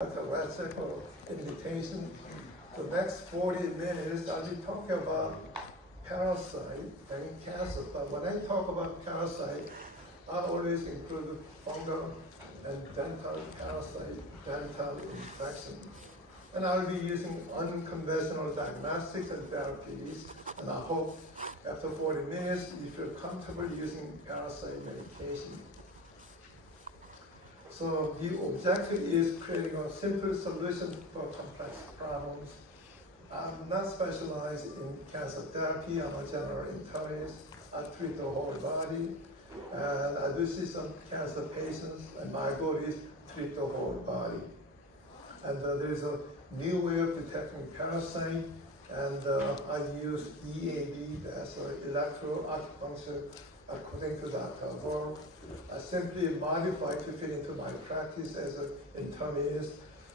Radical invitation. The next 40 minutes, I'll be talking about parasite and cancer. But when I talk about parasite, I always include fungal and dental parasite, dental infection. And I'll be using unconventional diagnostics and therapies. And I hope after 40 minutes, you feel comfortable using parasite medication. So the objective is creating a simple solution for complex problems. I'm not specialized in cancer therapy. I'm a general internist. I treat the whole body. And I do see some cancer patients, and my goal is to treat the whole body. And there is a new way of detecting parasite, and I use EAD as an electro-acupuncture according to Dr. Woche. I simply modify to fit into my practice as an internist.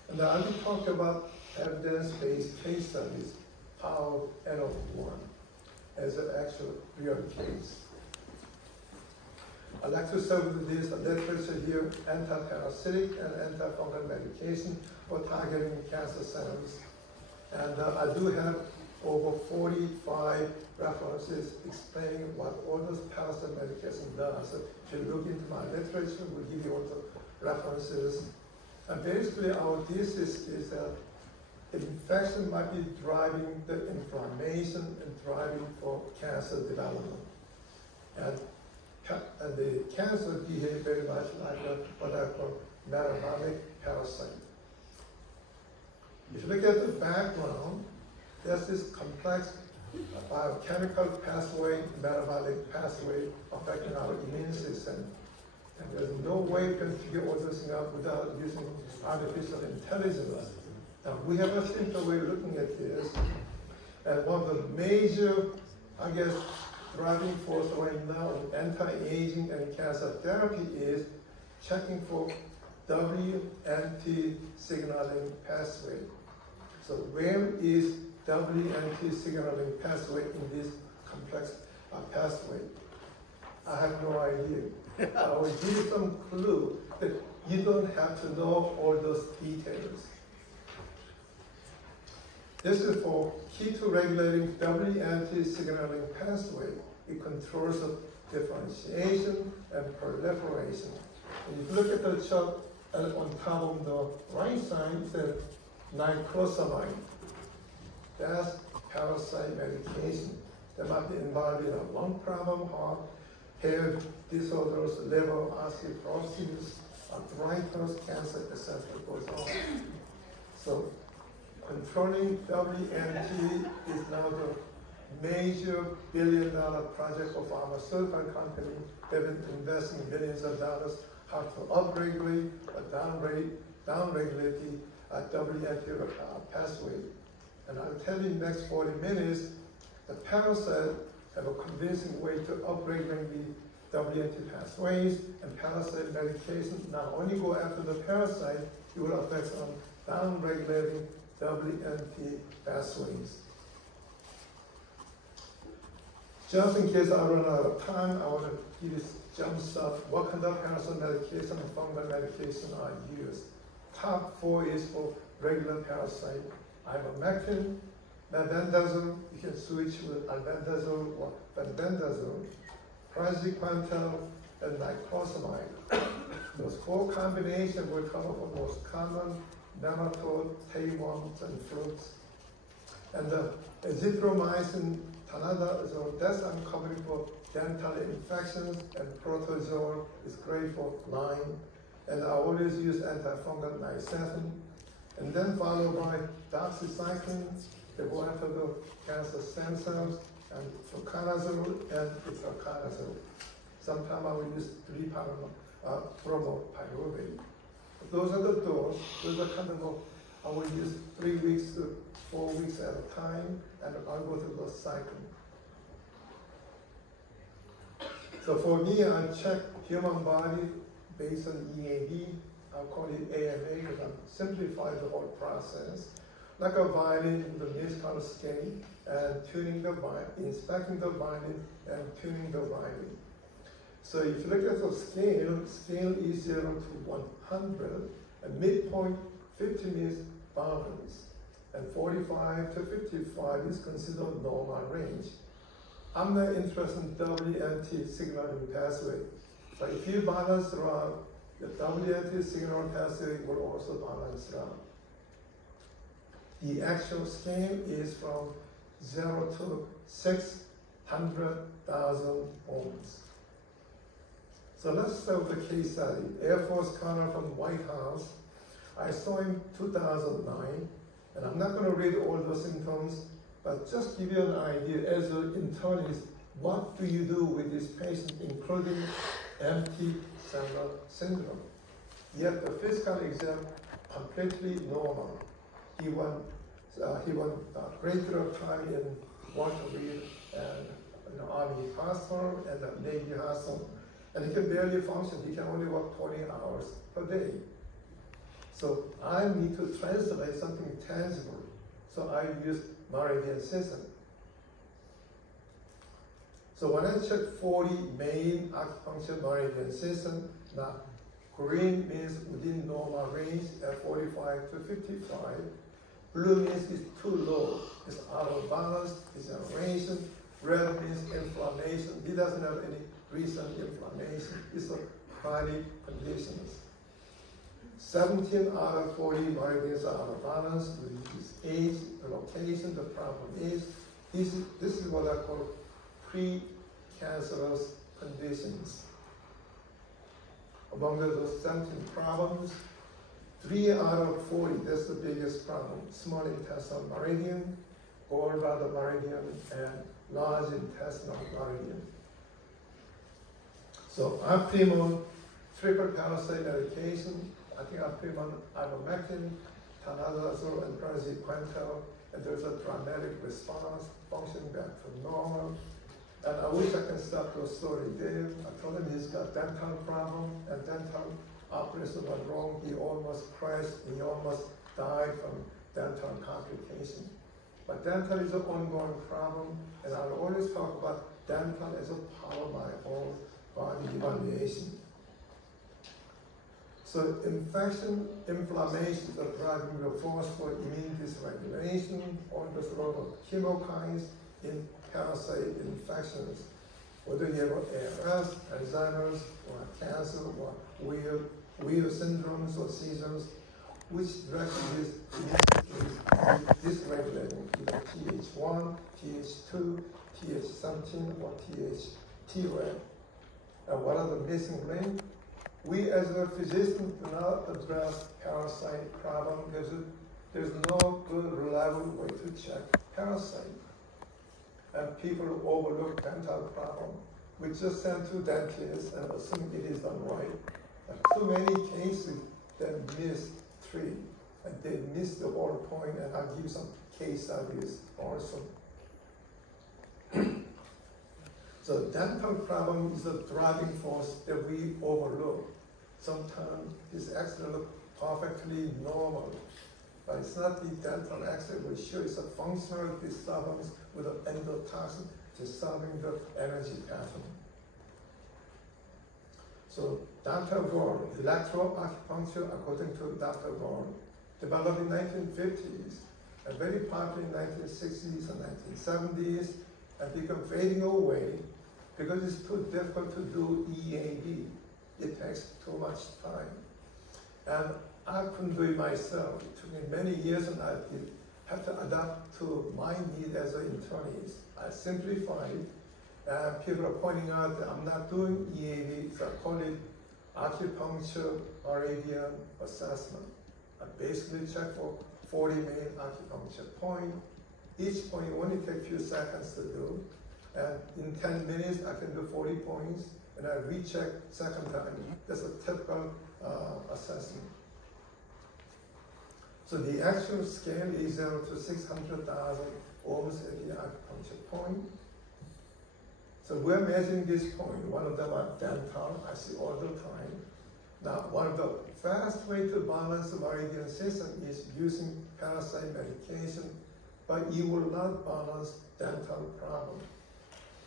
And I'll be talking about evidence-based case studies, how N01 as an actual real case. I'd like to start with this literature here, anti-parasitic and antifungal medication for targeting cancer cells. And I do have over 45 references explaining what all those parasite medication does. So if you look into my literature, we'll give you all the references. And basically our thesis is that infection might be driving the inflammation and driving for cancer development. And the cancer behaves very much like what I call metabolic parasite. If you look at the background, there's this complex biochemical pathway, metabolic pathway affecting our immune system. And there's no way you can figure all this thing out without using artificial intelligence. Now, we have a simple way of looking at this. And one of the major, I guess, driving force right now in anti-aging and cancer therapy is checking for WNT signaling pathway. So where is WNT signaling pathway in this complex pathway? I have no idea. I will give you some clue that you don't have to know all those details. This is for key to regulating WNT signaling pathway. It controls the differentiation and proliferation. And if you look at the chart on top of the right side, it says niclosamide. That's parasite medication. That might be involved in a lung problem, heart, hair disorders, liver, osteoporosis, arthritis, cancer, etc. goes on. So controlling WNT is now the major billion-dollar project of pharmaceutical company. They've been investing billions of dollars how to upregulate or downregulate the WNT pathway. And I'll tell you in the next 40 minutes, the parasites have a convincing way to upregulate the WNT pathways, and parasite medication not only go after the parasite, it will affect on downregulating WNT pathways. Just in case I run out of time, I want to give you jump start. What kind of parasite medication and fungal medication are used? Top 4 is for regular parasite. Ivermectin, mebendazole, you can switch with albendazole or fenbendazole, praziquantel, and niclosamide. Those 4 combinations will cover for most common nematode, tapeworms, and fruits. And the azithromycin, tanadazole, that's uncovering for dental infections, and protozoal is great for Lyme. And I always use antifungal nystatin. And then followed by doxycycline, they go after the cancer stem cells, and fluconazole and itraconazole. Sometimes I will use 3-bromopyruvate. Those are the doses. Those are kind of, I will use 3 weeks to 4 weeks at a time, and I'll go through the cycle. So for me, I check human body based on EAD. I'll call it AMA because I'm simplifying the whole process. Like a violin with a musical scale and tuning the violin, inspecting the violin and tuning the violin. So if you look at the scale is 0 to 100, and midpoint 50 means balance, and 45 to 55 is considered normal range. I'm not interested in WNT signaling pathway. So if you balance around, the WNT signal pathway will also balance around. The actual scale is from 0 to 600,000 ohms. So let's start with the case study. Air Force Connor from the White House. I saw him 2009, and I'm not going to read all the symptoms, but just give you an idea as an internist, what do you do with this patient, including empty cellular syndrome? Yet the physical exam completely normal. He won a great deal of time in Walter Reed and Army hospital and the Navy hospital, and he can barely function. He can only work 20 hours per day. So I need to translate something tangible. So I use meridian system. So when I check 40 main acupuncture meridian system, now green means within normal range at 45 to 55. Blue means it's too low, it's out of balance, it's aberration. Red means inflammation. It doesn't have any recent inflammation. It's a chronic condition. 17 out of 40 meridians are out of balance with his age, the location, the problem is. This is what I call pre-cancerous conditions. Among those 17 problems, 3 out of 40, that's the biggest problem. Small intestinal meridian, gallbladder meridian, and large intestinal meridian. So I put him on triple parasite medication. I think I put him on ivermectin, tanazazole, and praziquantel, and there's a dramatic response, functioning back to normal. And I wish I can stop the story there. I told him he's got dental problem, and dental operation went wrong. He almost crashed. He almost died from dental complication. But dental is an ongoing problem, and I always talk about dental as a part of my own body evaluation. So infection, inflammation, the driving the force for immune dysregulation, or there's a lot of chemokines in parasite infections, whether you have ALS, Alzheimer's, or cancer, or weird syndromes or seizures, which direction is dysregulating either TH1, TH2, TH17, or TH-Treg. And what are the missing links? We as a physician do not address parasite problem. There's no good reliable way to check parasite. And people overlook dental problem. We just send to dentists and assume it is done right. And too many cases that miss treat, and they miss the whole point, and I'll give some case studies also. So dental problem is a driving force that we overlook. Sometimes it's actually perfectly normal, but it's not the dental X-ray will show it's a functional disturbance with an endotoxin disturbing the energy pattern. So Dr. Gore, electroacupuncture, according to Dr. Gore, developed in 1950s and very popular in 1960s and 1970s, and become fading away because it's too difficult to do EAB. It takes too much time. And I couldn't do it myself. It took me many years, and I had to adapt to my need as an internist. I simplified. People are pointing out that I'm not doing EAB, so I call it acupuncture meridian assessment. I basically check for 40 main acupuncture points. Each point only takes a few seconds to do. And in 10 minutes, I can do 40 points, and I recheck second time. That's a typical assessment. So the actual scale is 0 to 600,000 ohms at the acupuncture point. So we're measuring this point. One of them are dental, I see all the time. Now, one of the fast way to balance the meridian system is using parasite medication, but you will not balance dental problem.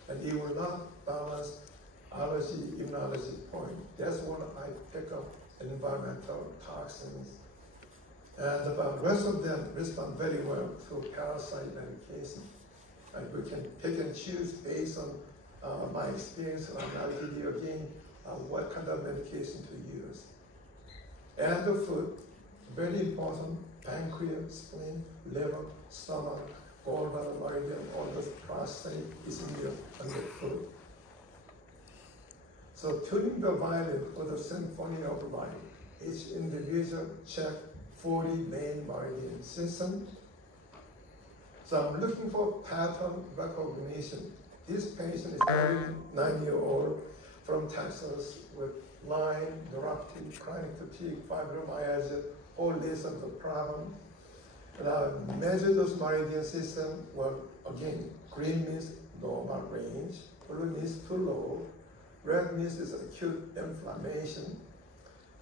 And you will not balance allergy, immunology point. That's when I pick up environmental toxins. And the rest of them respond very well to parasite medication. And we can pick and choose based on my experience, and I'll give you again what kind of medication to use. And the food, very important, pancreas, spleen, liver, stomach, gallbladder, meridian, all the prostate is in the food. So tuning the violin for the symphony of life, each individual check 40 main meridian system. So I'm looking for pattern recognition. This patient is 39-year-old from Texas with Lyme, neuropathy, chronic fatigue, fibromyalgia, all list of the problem. And I measure those meridian system. Well, again, green means normal range, blue means too low, red means it's acute inflammation.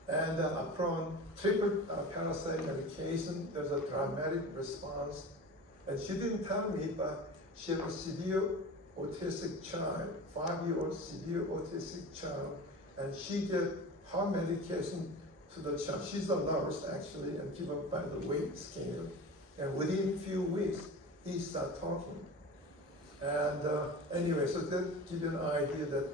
And upon triple parasite medication, there's a dramatic response. And she didn't tell me, but she has a severe autistic child, 5-year-old severe autistic child, and she get her medication to the child. She's a nurse actually, and give up by the weight scale. And within a few weeks, he started talking. And anyway, so that gives you an idea that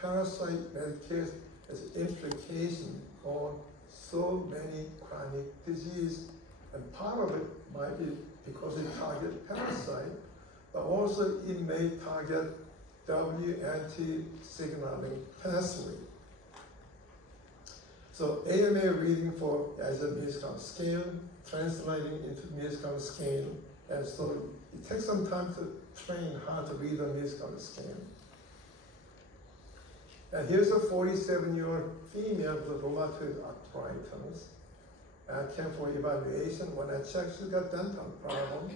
parasite medication has implication on so many chronic disease. And part of it might be because it targets parasite, but also it may target anti-signaling pathway. So AMA reading for as a Medizinische scale, translating into Medizinische scale, and so it takes some time to train how to read a Medizinische scale. And here's a 47-year-old female with rheumatoid arthritis. I came for evaluation. When I checked, she got dental problem.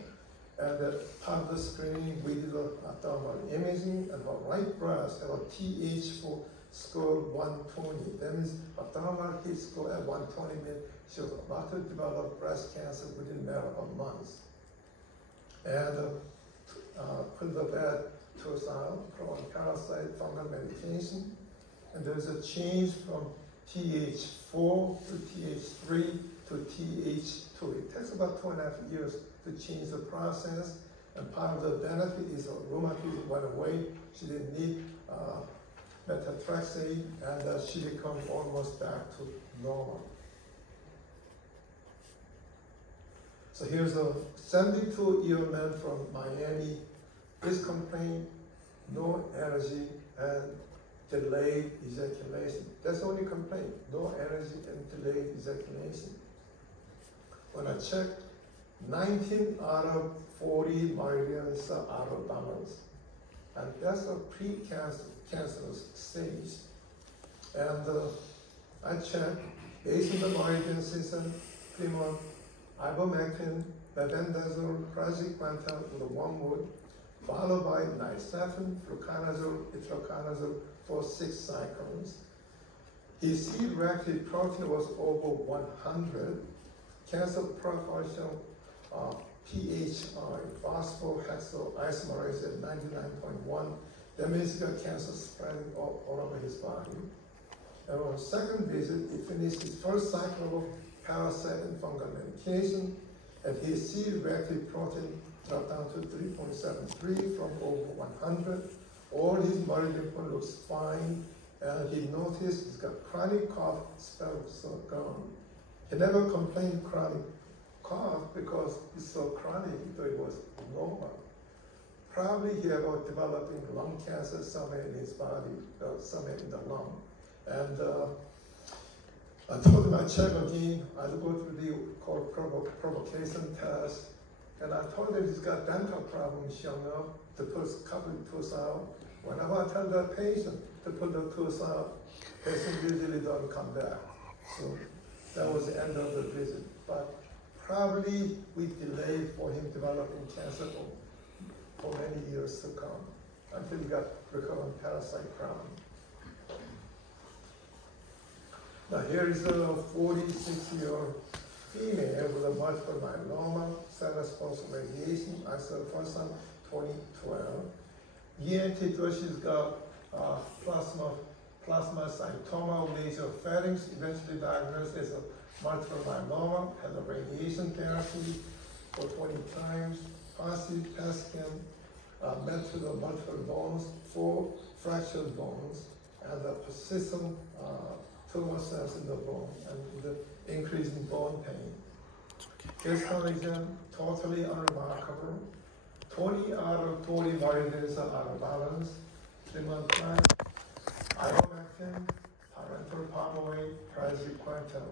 And part of the screening, we did abdominal imaging, and her right breast had a TH4 score 120. That means abdominal heat score at 120 means she was about to develop breast cancer within a matter of months. And put the bed to a side, from parasite fungal medication. And there's a change from TH4 to TH3 to TH2. It takes about 2.5 years to change the process, and part of the benefit is her rheumatism went away. She didn't need methotrexate, and she became almost back to normal. So here's a 72-year-old man from Miami. His complaint, no energy and delayed ejaculation. That's the only complaint, no energy and delayed ejaculation. When I checked, 19 out of 40 meridians are out of balance. And that's a pre-cancerous stage. And I checked, based on the meridian system, Plymouth, ivermectin, mebendazole, praziquantel with a wormwood, followed by nystatin, fluconazole, itraconazole for 6 cycles. His C-reactive protein was over 100. Cancer profile showed PHI, phosphohexoisomerase at 99.1. That means he got cancer spreading all over his body. And on the second visit, he finished his first cycle of parasite and fungal medication, and his C-reactive protein dropped down to 3.73 from over 100. All his meridian looks fine, and he noticed he's got chronic cough, spells so gone. He never complained chronic cough because it's so chronic, he thought it was normal. Probably he had developing lung cancer somewhere in his body, somewhere in the lung. And I told him I'd check again, I'd go through the called provocation test, and I told him he's got dental problems showing up to put a couple of tooth out. Whenever I tell that patient to put the tooth out, patient usually don't come back. So that was the end of the visit. But probably we delayed for him developing cancer for many years to come until he got recurrent parasite crown. Now here is a 46-year-old female with a multiple myeloma, sinus radiation. I saw the first time 2012. ENT she's got plasmacytoma, major pharynx, eventually diagnosed as a multiple myeloma, had a radiation therapy for 20 times, positive PET scan, met to the multiple bones, 4 fractured bones, and the persistent tumor cells in the bone, and the increase in bone pain. This one exam, totally unremarkable. 20 out of 40 variables are out of balance. 3-month plan, ivermectin, parental palmate, praziquantel.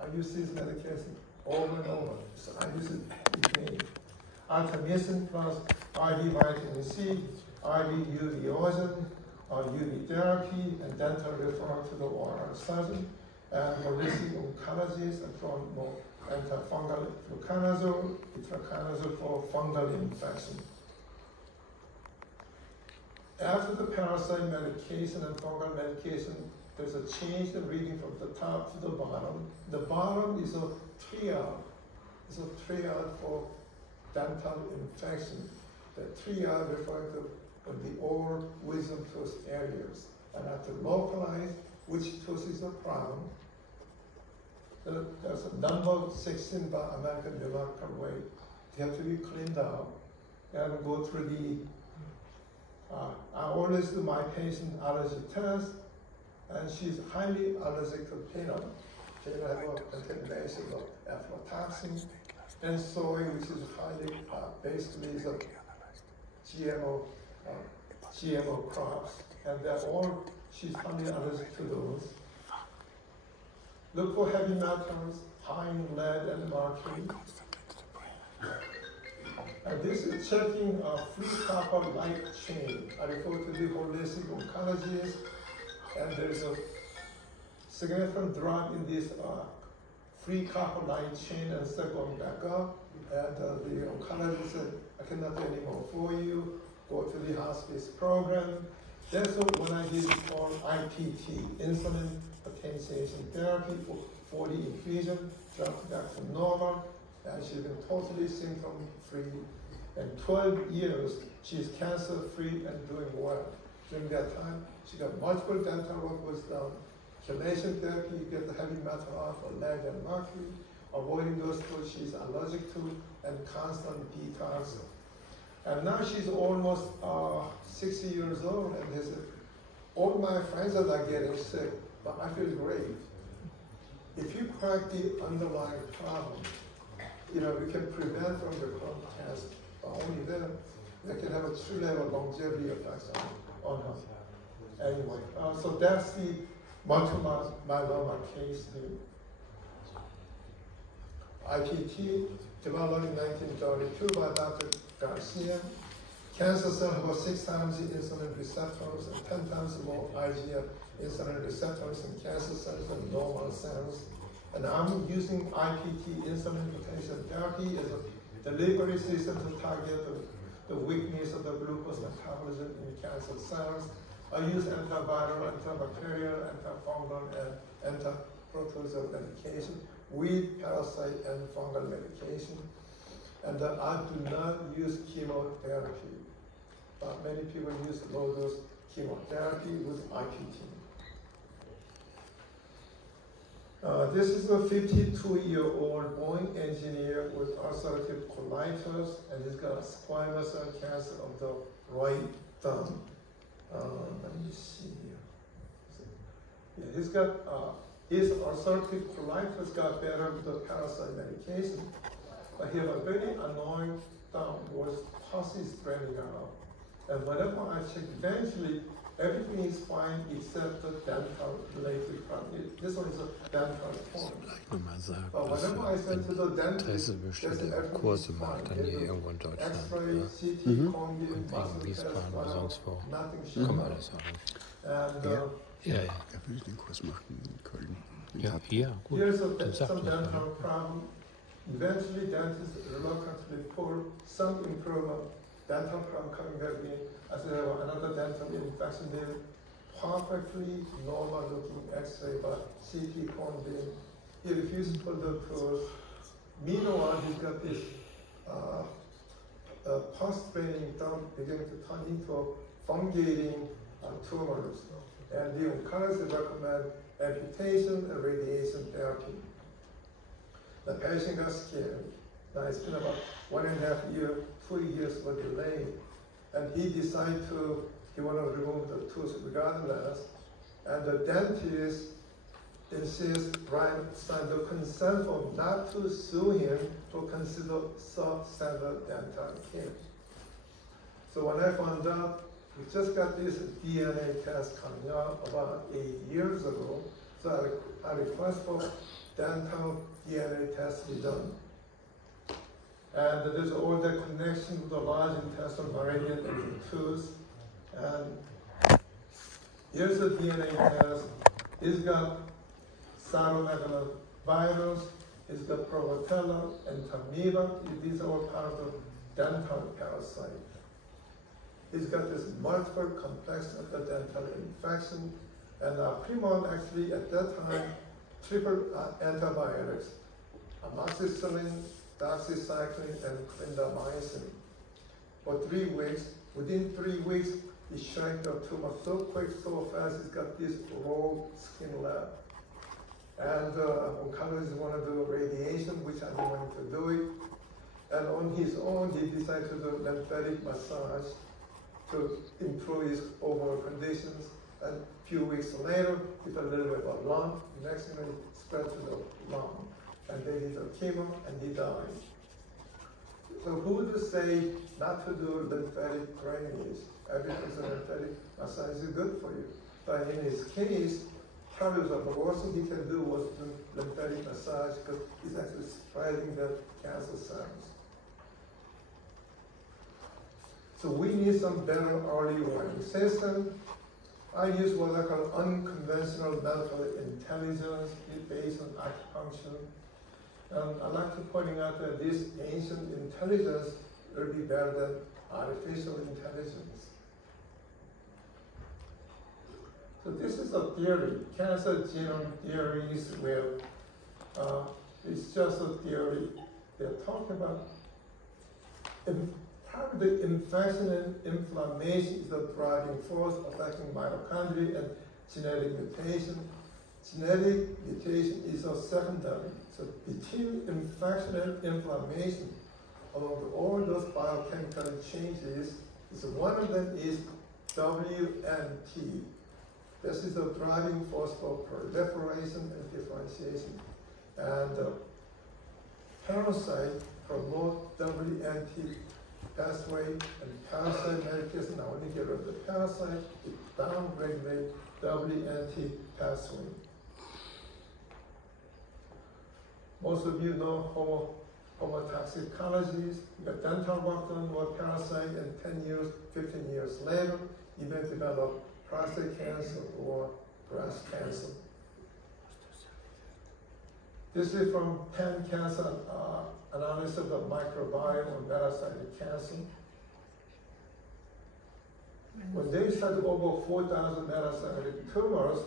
I use this medication over and over, so I use it between artemisinin plus IV vitamin C, IV UV ozone, UV therapy, and dental referral to the oral surgeon, and holistic oncologist, and from more antifungal fluconazole, itraconazole for fungal infection. After the parasite medication and fungal medication, there's a change in reading from the top to the bottom. The bottom is a triad. It's a triad for dental infection. The triad refers to the oral wisdom tooth areas. And I have to localize which tooth is a problem. There's a number 16 by American Medical Way. They have to be cleaned out and go through the I always do my patient allergy test, and she's highly allergic to peanut. Peanut has a contamination of aflatoxin, and soy, which is highly, basically is a GMO crops, and they're all, she's highly allergic to those. Look for heavy metals, high in lead and mercury. And this is checking a free copper light chain. I refer to the holistic oncologist, and there's a significant drop in this free copper light chain, and start going back up. And the oncologist said, I cannot do any more for you. Go to the hospice program. That's when I did called IPT, insulin potentiation therapy for 40 infusion, dropped back to normal, and she's been totally symptom-free. In 12 years, she's cancer-free and doing well. During that time, she got multiple dental work was done, chelation therapy, get the heavy metal off of lead and mercury, avoiding those foods she's allergic to, and constant detox. And now she's almost 60 years old, and they said, all my friends are not getting sick, but I feel great. If you crack the underlying problem, you know, we can prevent from the colon cancer, but only then they can have a true-level longevity effects on her. Anyway, so that's the multiple myeloma case here. IPT, developed in 1932 by Dr. Garcia. Cancer cells have about 6 times the insulin receptors and 10 times more IGF insulin receptors in cancer cells than normal cells. And I'm using IPT, insulin potentiation therapy, as a delivery system to target the weakness of the glucose metabolism in cancer cells. I use antiviral, antibacterial, antifungal, and antiprotozoal medication with parasite and fungal medication. And I do not use chemotherapy. But many people use low-dose chemotherapy with IPT. This is a 52-year-old Boeing engineer with ulcerative colitis, and he's got squamous cell cancer of the right thumb. Let me see here. Yeah, he's got his ulcerative colitis got better with the parasite medication, but he had a very annoying thumb was pus is draining out. And whenever I check, eventually everything is fine except the dental related problem. This one is a dental problem. But whenever I send to the dentist, there's Kurse macht, dann hier irgendwo in Deutschland. Und wegen Wiesbaden oder sonst wo. Kommt alles auch. Ja. Da würde ich den Kurs machen in Köln. Ja, gut. Here's Dann sagt some man dental problem. Eventually, dentists reluctantly pull some improvement. Dental problem coming back in. As there was another dental infection there, perfectly normal looking X-ray, but CT cone beam. He refused to pull the tooth. Meanwhile, he's got this pus draining thumb beginning to turn into fungating tumors. And the oncologist recommend amputation and radiation therapy. The patient got scared. Now it's been about 1.5 years, 2 years were delayed. And he decided he wanted to remove the tooth regardless. And the dentist insists signed the consent form not to sue him to consider substandard dental care. So when I found out, we just got this DNA test coming out about 8 years ago, so I request for dental DNA test to be done. And there's all the connection with the large intestinal meridian and the tooth. And here's the DNA test. It's got cytomegalovirus, it's got Provotella and Amoeba. These are all part of the dental parasite. It's got this multiple complex of the dental infection. And Primon actually at that time, triple antibiotics, amoxicillin, doxycycline, and clindamycin. For 3 weeks, within 3 weeks, it shrank the tumor so quick, so fast, it's got this raw skin lab. And oncologists want to do radiation, which I didn't want to do it. And on his own, he decided to do lymphatic massage to improve his overall conditions. And a few weeks later, he felt a little bit of a lump. Next thing, it spread to the lung. And then he did chemo, and he died. So who would say not to do lymphatic drainage? Everything's a lymphatic massage is good for you. But in his case, probably the worst thing he can do was do lymphatic massage because he's actually spreading the cancer cells. So we need some better early warning system. I use what I call unconventional medical intelligence based on acupuncture. I'd like to point out that this ancient intelligence will be better than artificial intelligence. So this is a theory, cancer genome theories, where it's just a theory. They're talking about probably the infection and inflammation is the driving force affecting mitochondria and genetic mutation. Genetic mutation is a secondary. So between infection and inflammation, along with all those biochemical changes, one of them is WNT. This is the driving force for proliferation and differentiation. And parasite promote WNT pathway, and parasite medication, now when you get rid of the parasite, it down-regulates WNT pathway. Most of you know homotoxicologies. You got dental work done with parasite, and 10 years, 15 years later, you may develop prostate cancer or breast cancer. This is from pan-cancer analysis of the microbiome of metastatic cancer. When they studied over 4,000 metastatic tumors,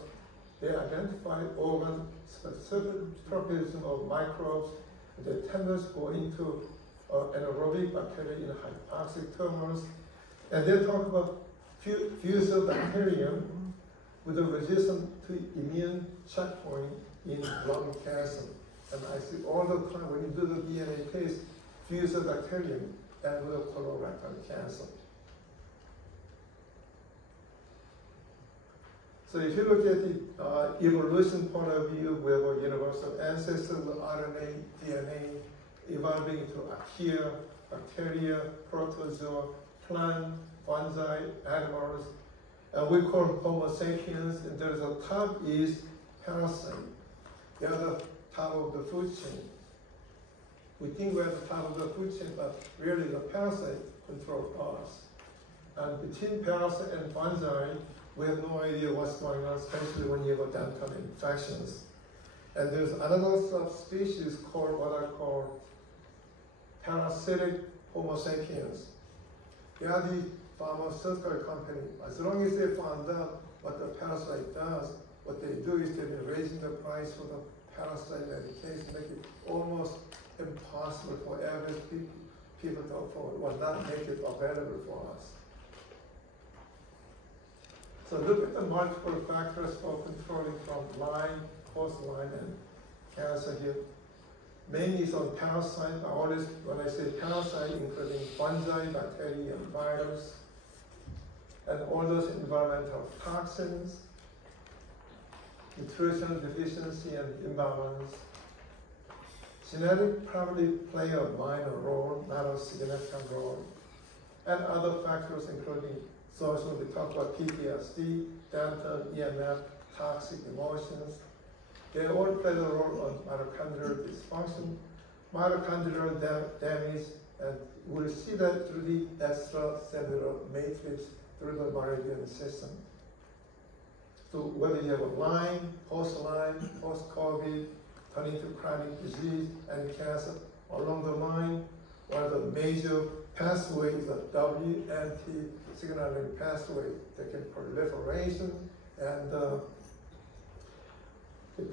they identified organ-specific tropism of microbes. The tenders go into anaerobic bacteria in hypoxic tumors. And they talk about fusobacterium with a resistance to immune checkpoint in lung cancer. And I see all the time when you do the DNA test, fusobacterium and with colorectal cancer. So if you look at the evolution point of view, we have a universal ancestor with RNA, DNA, evolving into archaea, bacteria, protozoa, plant, fungi, animals, and we call Homo sapiens, and there's a top is parasite. They are the top of the food chain. We think we're at the top of the food chain, but really the parasite control us. And between parasite and fungi, we have no idea what's going on, especially when you have dental infections. And there's another subspecies called what I call parasitic Homo sapiens. They are the pharmaceutical company. As long as they found out what the parasite does, what they do is they've been raising the price for the parasite medication, make it almost impossible for average people to afford, or not make it available for us. So look at the multiple factors for controlling from Lyme, post-Lyme, and cancer here. Mainly it's on parasite. I always, when I say parasite, including fungi, bacteria, and virus, and all those environmental toxins, nutritional deficiency and imbalance. Genetic probably play a minor role, not a significant role, and other factors including social, we talk about PTSD, dental, EMF, toxic emotions. They all play a role on mitochondrial dysfunction, mitochondrial damage, and we'll see that through the extracellular matrix through the meridian system. So whether you have a Lyme, post-Lyme, post-COVID, turning to chronic disease and cancer along the line, one of the major pathways of WNT signaling pathway that can proliferation and the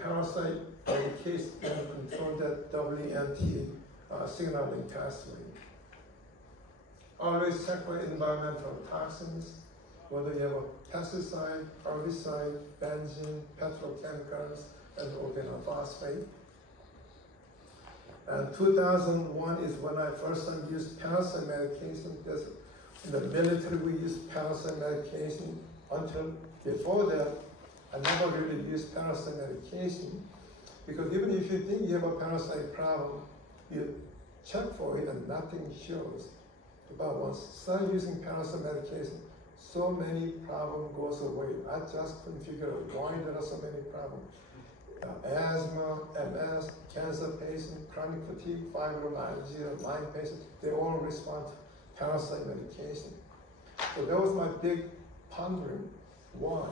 parasite in the case can control that WNT signaling pathway. Always check for environmental toxins, whether you have a pesticide, herbicide, benzene, petrochemicals, and organophosphate. And 2001 is when I first time used parasite medication. Because in the military we used parasite medication. Until before that, I never really used parasite medication. Because even if you think you have a parasite problem, you check for it and nothing shows. But once you start using parasite medication, so many problems goes away. I just couldn't figure out why there are so many problems. Asthma, MS, cancer patient, chronic fatigue, fibromyalgia, Lyme patient, they all respond to parasite medication. So that was my big pondering. Why?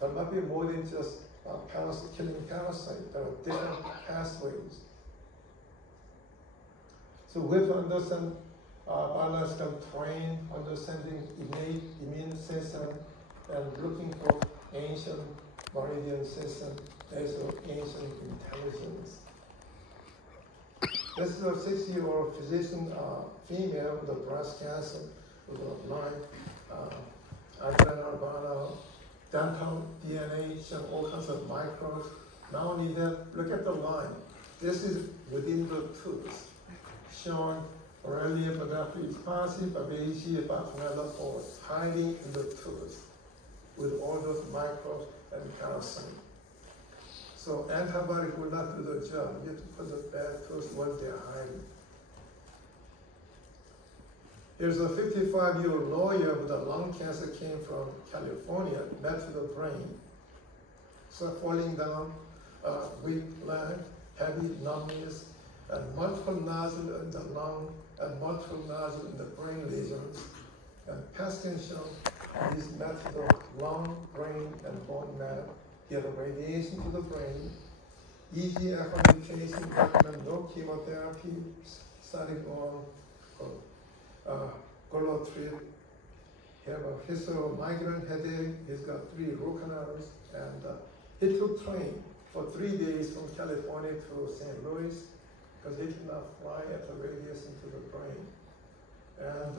There might be more than just killing parasites. There are different pathways. So we have to understand biological terrain, understanding innate immune system, and looking for ancient meridian system as of ancient intelligence. This is a 60-year-old physician, female with a breast cancer, with a Lyme. I've done about dental DNA, showing all kinds of microbes. Not only that, look at the line. This is within the tooth, showing Borrelia burgdorferi spasi, Babesia, Bartonella, or hiding in the tooth with all those microbes and parasites. So antibiotic will not do the job. You have to put the bad tooth once they're hiding. Here's a 55-year-old lawyer with a lung cancer, came from California, met to the brain. So falling down, weak leg, heavy numbness, and multiple nodules in the lung, and multiple nodules in the brain lesions. And PET scan showed these met to the lung, brain, and bone marrow. He had a radiation to the brain. EGFR mutation, recommend no chemotherapy, studied on Golotrid. He had a history of migraine headache. He's got 3 root canals, and he took train for 3 days from California to St. Louis because he could not fly at the radiation to the brain. And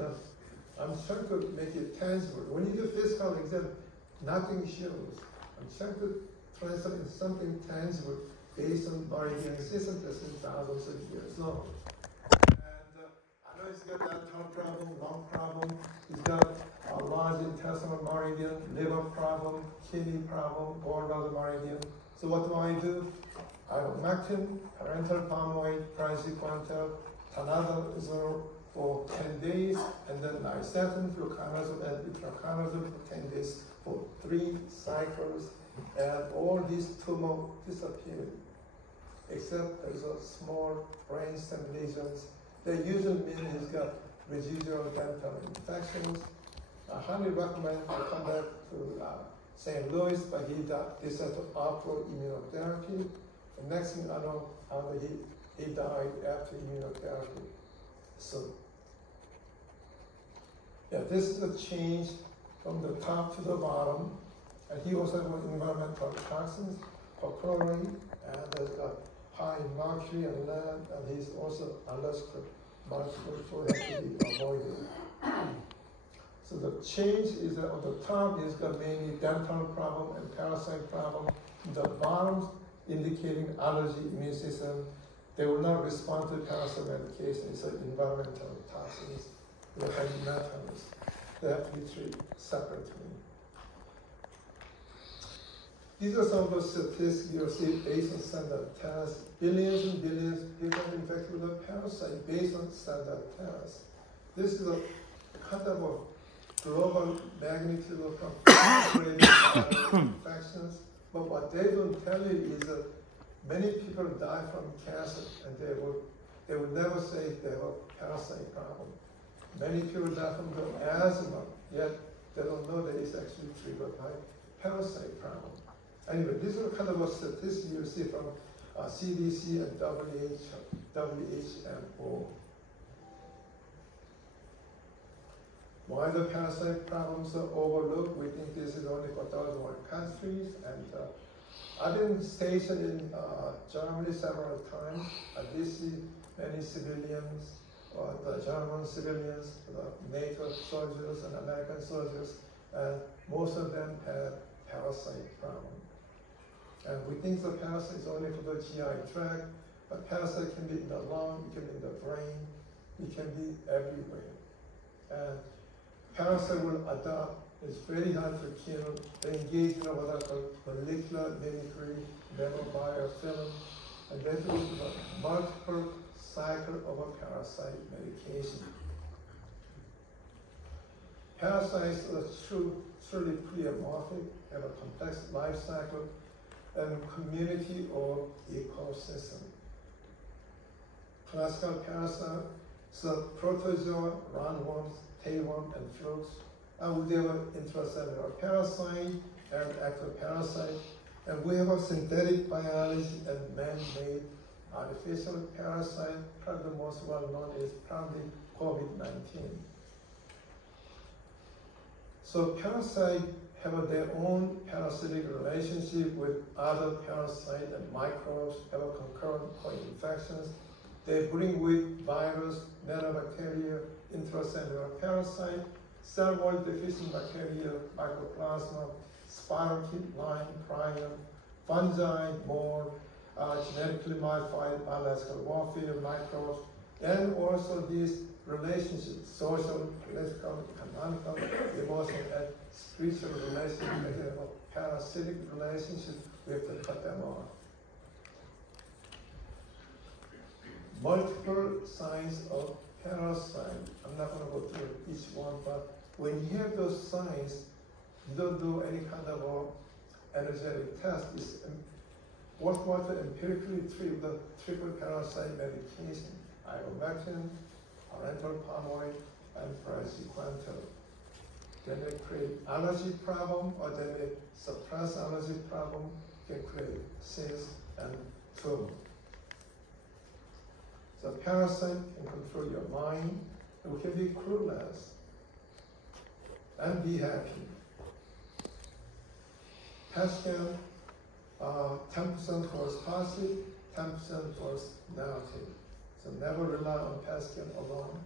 I'm trying to make it tangible. When you do physical exam, nothing shows. I'm trying to translate into something tangible based on meridian system that's been thousands of years old. He's got dental problem, lung problem, he's got a large intestinal meridian, liver problem, kidney problem, gallbladder meridian. So what do? Ivermectin, parental palmoid, praziquantel, tanazole for 10 days, and then nystatin, fluconazole, and itraconazole for 10 days for 3 cycles, and all these tumors disappeared, except there's a small brainstem lesions. They usually mean he's got residual dental infections. I highly recommend to come back to St. Louis, but he decided to opt for immunotherapy. The next thing I know, he died after immunotherapy. So, yeah, this is a change from the top to the bottom. And he also has environmental toxins, perchlorate, and there's got high mercury and lead, and he's also allergic to mercury, so that has to be avoided. So the change is that on the top, he's got mainly dental problem and parasite problem. The bottom indicating allergy, immune system, They will not respond to parasite medication. It's an environmental toxins. They have metals. They have to be treated separately. These are some of the statistics you'll see based on standard tests. Billions and billions of people are infected with a parasite based on standard tests. This is a kind of a global magnitude of infections. But what they don't tell you is that many people die from cancer, and they would never say they have a parasite problem. Many people die from the asthma, yet they don't know that it's actually triggered by parasite problem. Anyway, these are kind of a statistics you see from CDC and WHO. Why the parasite problems are overlooked? We think this is only for third world countries. And I've been stationed in Germany several times. I did see many civilians, the German civilians, the NATO soldiers and American soldiers, and most of them had parasite problem. And we think the parasite is only for the GI tract, but parasite can be in the lung, it can be in the brain, it can be everywhere. And parasite will adapt. It's very hard to kill. They engage in what I call molecular mimicry, nanobiofilm, and they do multiple cycle of a parasite medication. Parasites are truly pleomorphic, have a complex life cycle and community or ecosystem. Classical parasites, so protozoa, roundworms, tapeworm, and flukes. And we have an intracellular parasite and ectoparasite. And we have a synthetic biology and man-made artificial parasite. Probably the most well-known is probably COVID-19. So parasites have their own parasitic relationship with other parasites and microbes, have a concurrent co-infections. They bring with virus, nanobacteria, intracellular parasite, cell wall deficient bacteria, mycoplasma, spirochete, Lyme, prion, fungi, mold, genetically modified biological warfare, microbes, and also these relationships, social, political, economical, emotional, and spiritual relationships. They have a parasitic relationship, we have to cut them off. Multiple signs of parasite. I'm not going to go through each one, but when you have those signs, you don't do any kind of energetic test. It's worthwhile to empirically treat the triple parasite medication, ivermectin, parental palmoid, and praziquantel. They may create allergy problem, or they may suppress allergy problem, can create cysts and tumor. So parasite can control your mind, and we can be clueless and be happy. PET scan, 10% false positive, 10% false negative. So never rely on PET scan alone.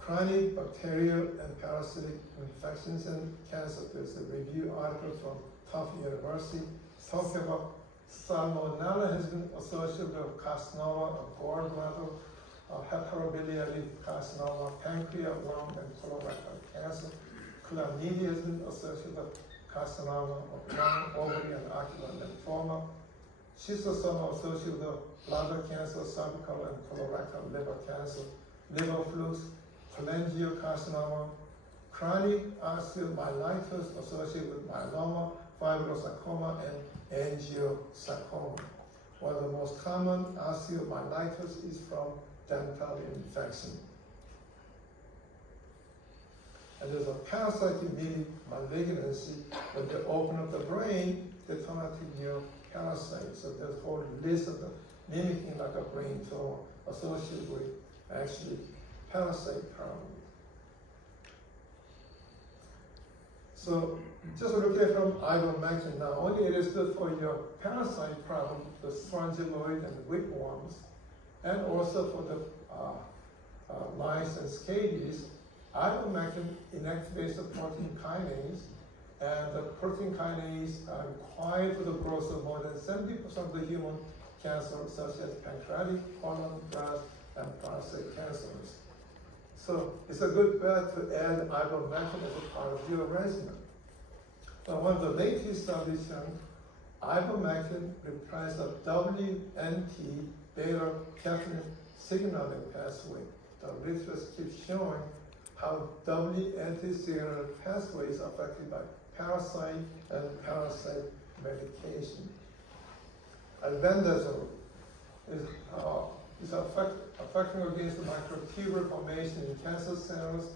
Chronic bacterial and parasitic infections and cancer. There's a review article from Tufts University talking about Salmonella has been associated with carcinoma of gallbladder, hepatobiliary carcinoma, pancreas, lung, and colorectal cancer. Chlamydia has been associated with carcinoma of lung, ovary, and ocular lymphoma. Schistosoma associated with bladder cancer, cervical, and colorectal liver cancer, liver flukes, cholangiocarcinoma, chronic osteomyelitis associated with myeloma, fibrosarcoma, and angiosarcoma. One of the most common osteomyelitis is from dental infection. And there's a parasite-mediated malignancy. When they open up the brain, they turn out to be a parasite. So there's a whole list of them mimicking like a brain tumor associated with actually parasite problem. So just look at from ivermectin. Not only it is good for your parasite problem, the strongyloid and the whipworms, and also for the lice and scabies, ivermectin inactivates the protein kinase, and the protein kinase are required for the growth of more than 70% of the human cancers such as pancreatic, colon, breast, and prostate cancers. So it's a good bet to add ivermectin as a part of your regimen. Now, one of the latest studies shown ivermectin replies the WNT beta catenin signaling pathway. The literature keeps showing how WNT signaling pathway is affected by parasite and parasite medication. Albendazole is affecting against the microtubule formation in cancer cells.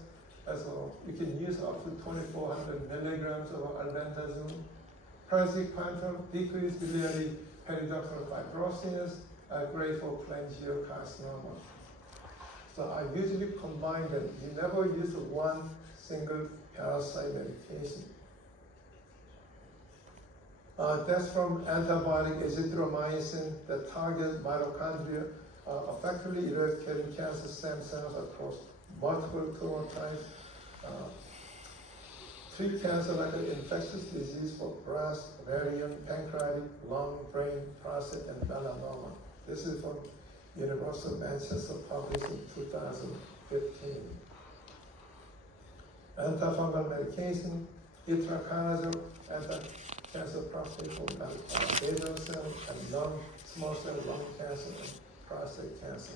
As well, you can use up to 2,400 milligrams of albendazole. Praziquantel decreases biliary periductal fibrosis, great for cholangiocarcinoma. So I usually combine them. You never use one single parasite medication. That's from antibiotic azithromycin that target mitochondria, effectively eradicating cancer stem cells across multiple tumor types. Treat cancer like an infectious disease for breast, ovarian, pancreatic, lung, brain, prostate, and melanoma. This is from University of Manchester, published in 2015. Antifungal medication, itraconazole, anti-cancer prostate for basal cell and small cell lung cancer and prostate cancer.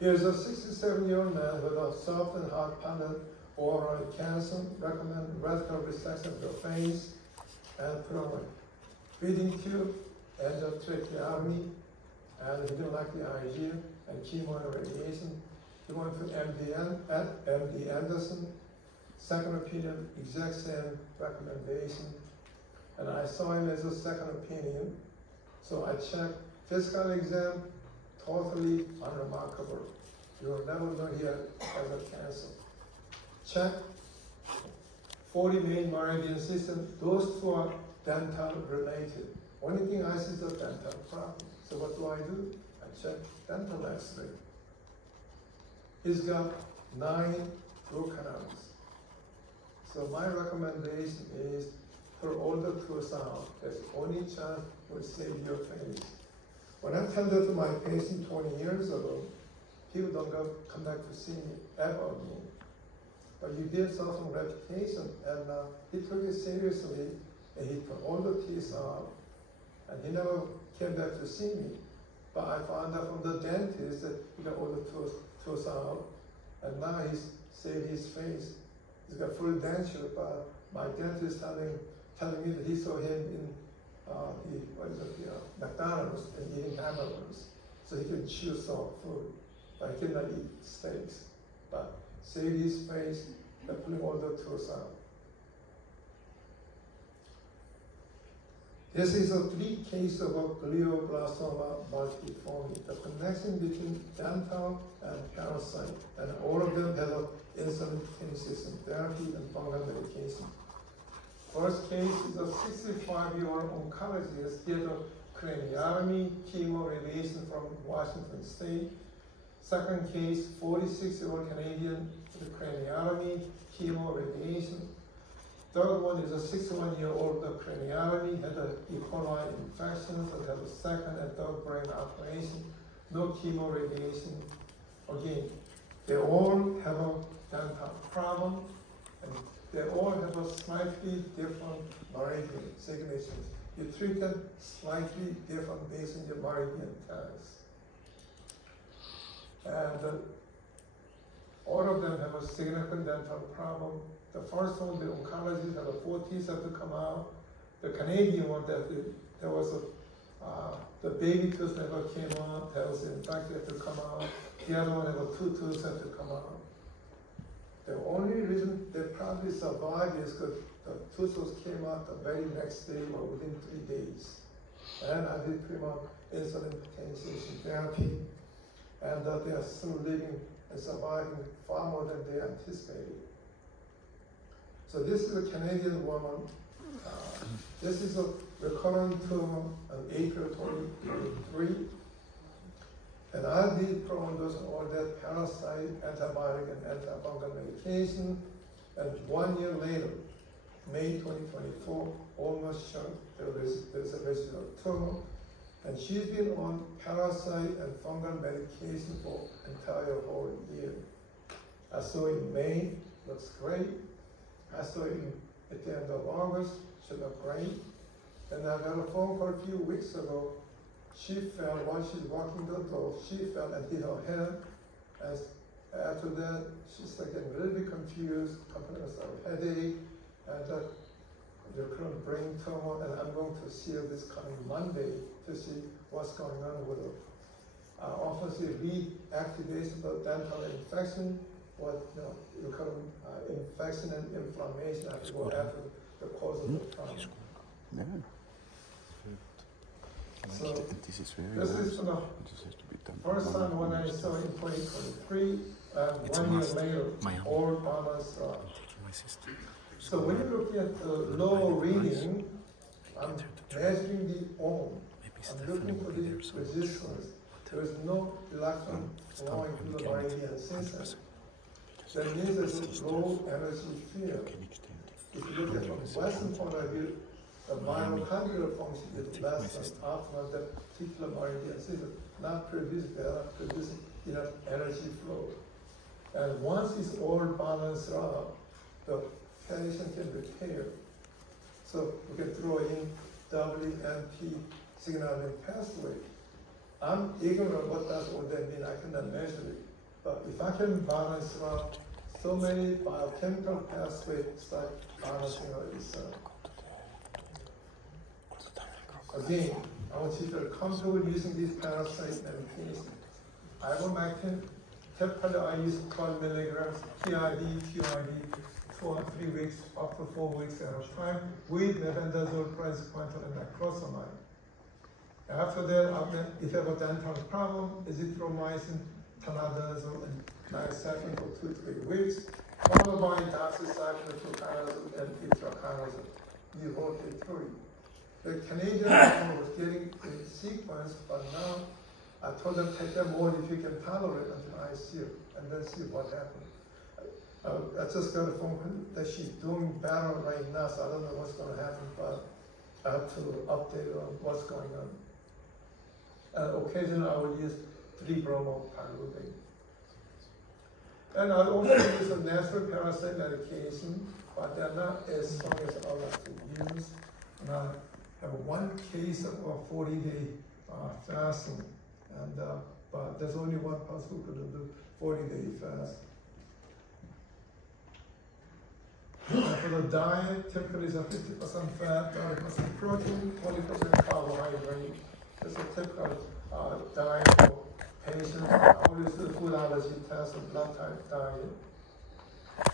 Here's a 67-year-old man with a soft and hard palate, oral cancer, recommend radical resection of the face and throat. Feeding tube, angiotracheotomy, and he didn't like the idea, and chemo and radiation. He went to MD Anderson, second opinion, exact same recommendation, and I saw him as a second opinion. So I checked physical exam, totally unremarkable. You will never know he has a cancer. Check 40 main meridian system. Those two are dental related. Only thing I see is a dental problem. So what do? I check dental X-ray. He's got 9 root canals. So my recommendation is for all the tools out. That's the only chance will save your face. When I tended to my patient 20 years ago, people don't come back to see me ever again. But you build some reputation, and he took it seriously, and he took all the teeth out, and he never came back to see me. But I found out from the dentist that he got all the tooth out, and now he's saved his face. He's got full denture, but my dentist telling me that he saw him in McDonald's and eating hamburgers, so he can chew soft food, but he cannot eat steaks. But save his face by pulling all the tooth out. This is a 3 case of a glioblastoma multiforme, the connection between dental and parasite, and all of them have an insulin system therapy and fungal medication. First case is a 65-year-old oncologist. He had a craniotomy, chemo, radiation from Washington State. Second case, 46-year-old Canadian with a craniotomy, chemo, radiation. Third one is a 61-year-old craniotomy, had an E. coli infection, so had a second and third brain operation, no chemo, radiation. Again, they all have a dental problem, and they all have a slightly different meridian signatures. You treat them slightly different based on your meridian test. And all of them have a significant dental problem. The first one, the oncologist, had 4 teeth had to come out. The Canadian one, there was the baby tooth never came out. That was infected, had to come out. The other one had 2 tooths had to come out. The only reason they probably survived is because the tooth came out the very next day or within 3 days. And I did put them on insulin potentiation therapy, and they are still living and surviving far more than they anticipated. So this is a Canadian woman. This is a recurrent tumor on April 2023. And I did provide all that parasite, antibiotic, and antifungal medication. And 1 year later, May 2024, almost shrunk. There's a residual tumor. And she's been on parasite and fungal medication for entire whole year. I saw in May, looks great. I saw it at the end of August, she looked great. And I got a phone call a few weeks ago. She fell while she's walking the dog. She fell and hit her head. And after that, she's like getting really confused, complains of headache, and the current brain tumor. And I'm going to see her this coming Monday to see what's going on with her. I often see reactivation of dental infection, recurrent infection and inflammation after the cause of the trauma. Yeah. So this is very this is the first time when I saw it in 2023, 1 year later, all balanced. So when you look at the low reading, I'm measuring the ohm. I'm looking for the resistance. There is no electron flowing through the meridian system. That means there's a low energy field. If you look at from the Western point of view, the mitochondrial function is less than optimal that particular meridian system, not producing enough energy flow. And once it's all balanced out, the patient can repair. So we can throw in WNP signaling pathway. I'm ignorant what does all that mean. I cannot measure it. But if I can balance out, so many biochemical pathways start balancing out itself. Again, I want you to feel comfortable using these parasite medications. Ivermectin, typically I use 12 milligrams, PID, 2 or 3 weeks, up to 4 weeks at a time, with mebendazole, praziquantel, and niclosamide. After that, if you have a dental problem, azithromycin, tanadazole, and niacin for 2-3 weeks, followed by doxycycline, fluconazole, and itraconazole. You rotate through it. The Canadian government was getting in sequence, but now I told them take them more if you can tolerate until I see it, and then see what happens. I just got a phone call that she's doing better right now, so I don't know what's going to happen, but I have to update her on what's going on. Occasionally I will use 3-bromopyruvate. And I also use a natural parasite medication, but they're not as strong as I like to use. And I have one case of a 40-day fasting, and but there's only one person who could do 40-day fast. And for the diet, typically it's a 50% fat, 30% protein, 20% carbohydrate. It's a typical diet for patients. I always do food allergy test and blood type diet.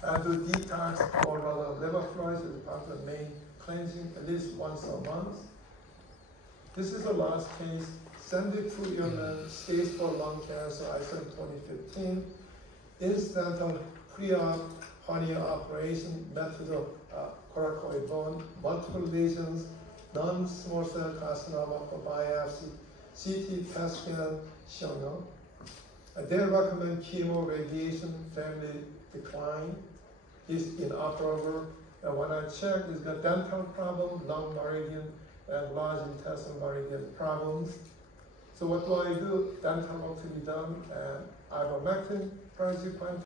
I do detox for liver fluids as part of the main cleansing at least once a month. This is the last case, 72-year man, stage 4 lung cancer, I said 2015. Incidental pre-op hernia operation, method of coracoid bone, multiple lesions, non-small cell carcinoma for biopsy, CT test scan shown up. They recommend chemo, radiation, family decline. He's inoperable. And when I checked, he's got dental problem, lung meridian, and large intestinal meridian problems. So what do? Dental work to be done, and ivermectin, praziquantel,